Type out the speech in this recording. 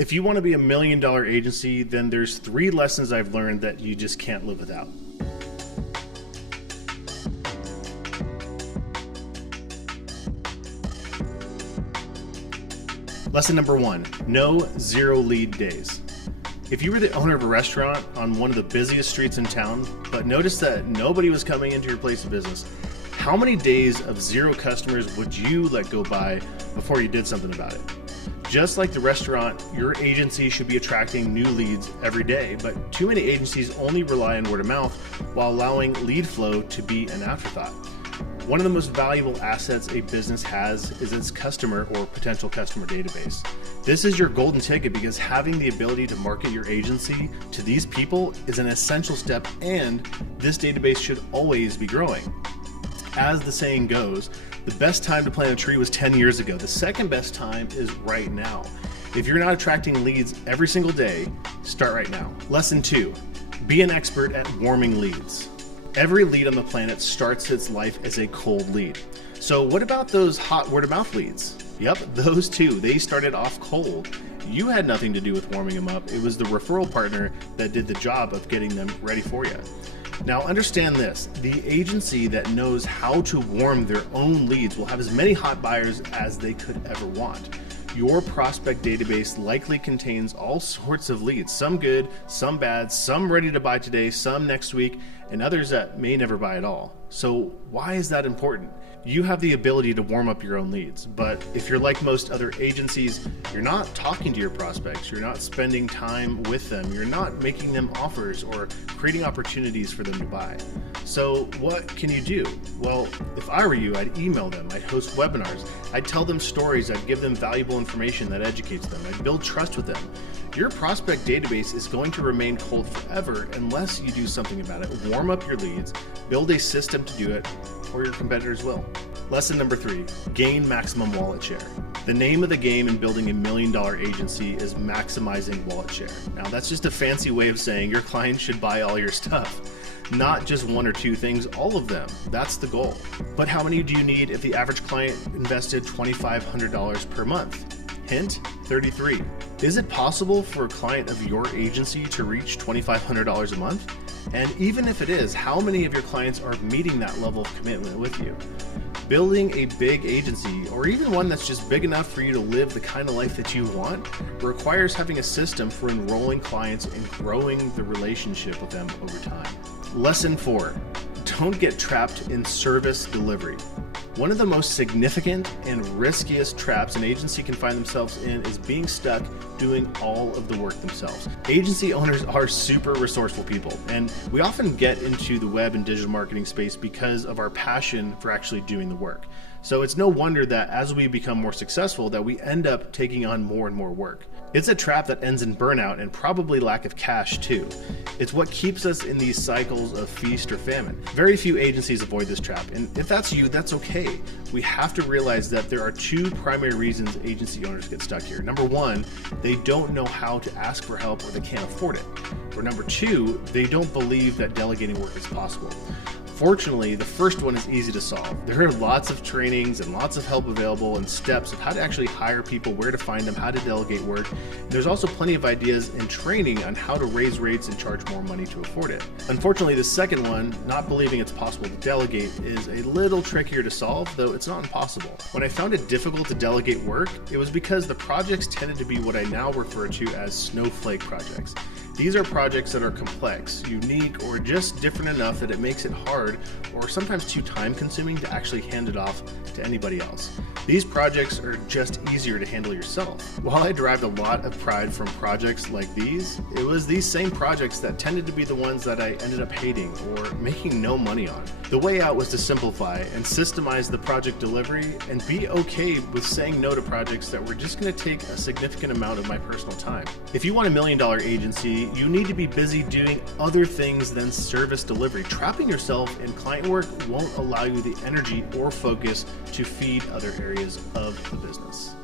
If you want to be $1 million agency, then there's 3 lessons I've learned that you just can't live without. Lesson number 1, no 0 lead days. If you were the owner of a restaurant on one of the busiest streets in town, but noticed that nobody was coming into your place of business, how many days of 0 customers would you let go by before you did something about it? Just like the restaurant, your agency should be attracting new leads every day, but too many agencies only rely on word of mouth while allowing lead flow to be an afterthought. One of the most valuable assets a business has is its customer or potential customer database. This is your golden ticket because having the ability to market your agency to these people is an essential step, and this database should always be growing. As the saying goes, the best time to plant a tree was 10 years ago. The second best time is right now. If you're not attracting leads every single day, start right now. Lesson 2, be an expert at warming leads. Every lead on the planet starts its life as a cold lead. So what about those hot word of mouth leads? Yep, those too. They started off cold. You had nothing to do with warming them up. It was the referral partner that did the job of getting them ready for you. Now understand this, the agency that knows how to warm their own leads will have as many hot buyers as they could ever want. Your prospect database likely contains all sorts of leads, some good, some bad, some ready to buy today, some next week, and others that may never buy at all. So why is that important? You have the ability to warm up your own leads, but if you're like most other agencies, you're not talking to your prospects, you're not spending time with them, you're not making them offers or creating opportunities for them to buy. So what can you do? Well, if I were you, I'd email them, I'd host webinars, I'd tell them stories, I'd give them valuable information that educates them, I'd build trust with them. Your prospect database is going to remain cold forever unless you do something about it. Warm up your leads, build a system to do it, or your competitors will. Lesson number 3, gain maximum wallet share. The name of the game in building $1 million agency is maximizing wallet share. Now that's just a fancy way of saying your clients should buy all your stuff. Not just 1 or 2 things, all of them. That's the goal. But how many do you need if the average client invested $2,500 per month? Hint, 33. Is it possible for a client of your agency to reach $2,500 a month? And even if it is, how many of your clients are meeting that level of commitment with you? Building a big agency, or even one that's just big enough for you to live the kind of life that you want, requires having a system for enrolling clients and growing the relationship with them over time. Lesson 4, don't get trapped in service delivery. One of the most significant and riskiest traps an agency can find themselves in is being stuck doing all of the work themselves. Agency owners are super resourceful people, and we often get into the web and digital marketing space because of our passion for actually doing the work. So it's no wonder that as we become more successful, that we end up taking on more and more work. It's a trap that ends in burnout and probably lack of cash too. It's what keeps us in these cycles of feast or famine. Very few agencies avoid this trap, and if that's you, that's okay. We have to realize that there are 2 primary reasons agency owners get stuck here. Number 1, they don't know how to ask for help or they can't afford it. Or number 2, they don't believe that delegating work is possible. Fortunately, the first one is easy to solve. There are lots of trainings and lots of help available and steps of how to actually hire people, where to find them, how to delegate work. And there's also plenty of ideas and training on how to raise rates and charge more money to afford it. Unfortunately, the second one, not believing it's possible to delegate, is a little trickier to solve, though it's not impossible. When I found it difficult to delegate work, it was because the projects tended to be what I now refer to as snowflake projects. These are projects that are complex, unique, or just different enough that it makes it hard or sometimes too time-consuming to actually hand it off to anybody else. These projects are just easier to handle yourself. While I derived a lot of pride from projects like these, it was these same projects that tended to be the ones that I ended up hating or making no money on. The way out was to simplify and systemize the project delivery and be okay with saying no to projects that were just going to take a significant amount of my personal time. If you want $1 million agency, you need to be busy doing other things than service delivery. Trapping yourself in client work won't allow you the energy or focus to feed other areas of the business.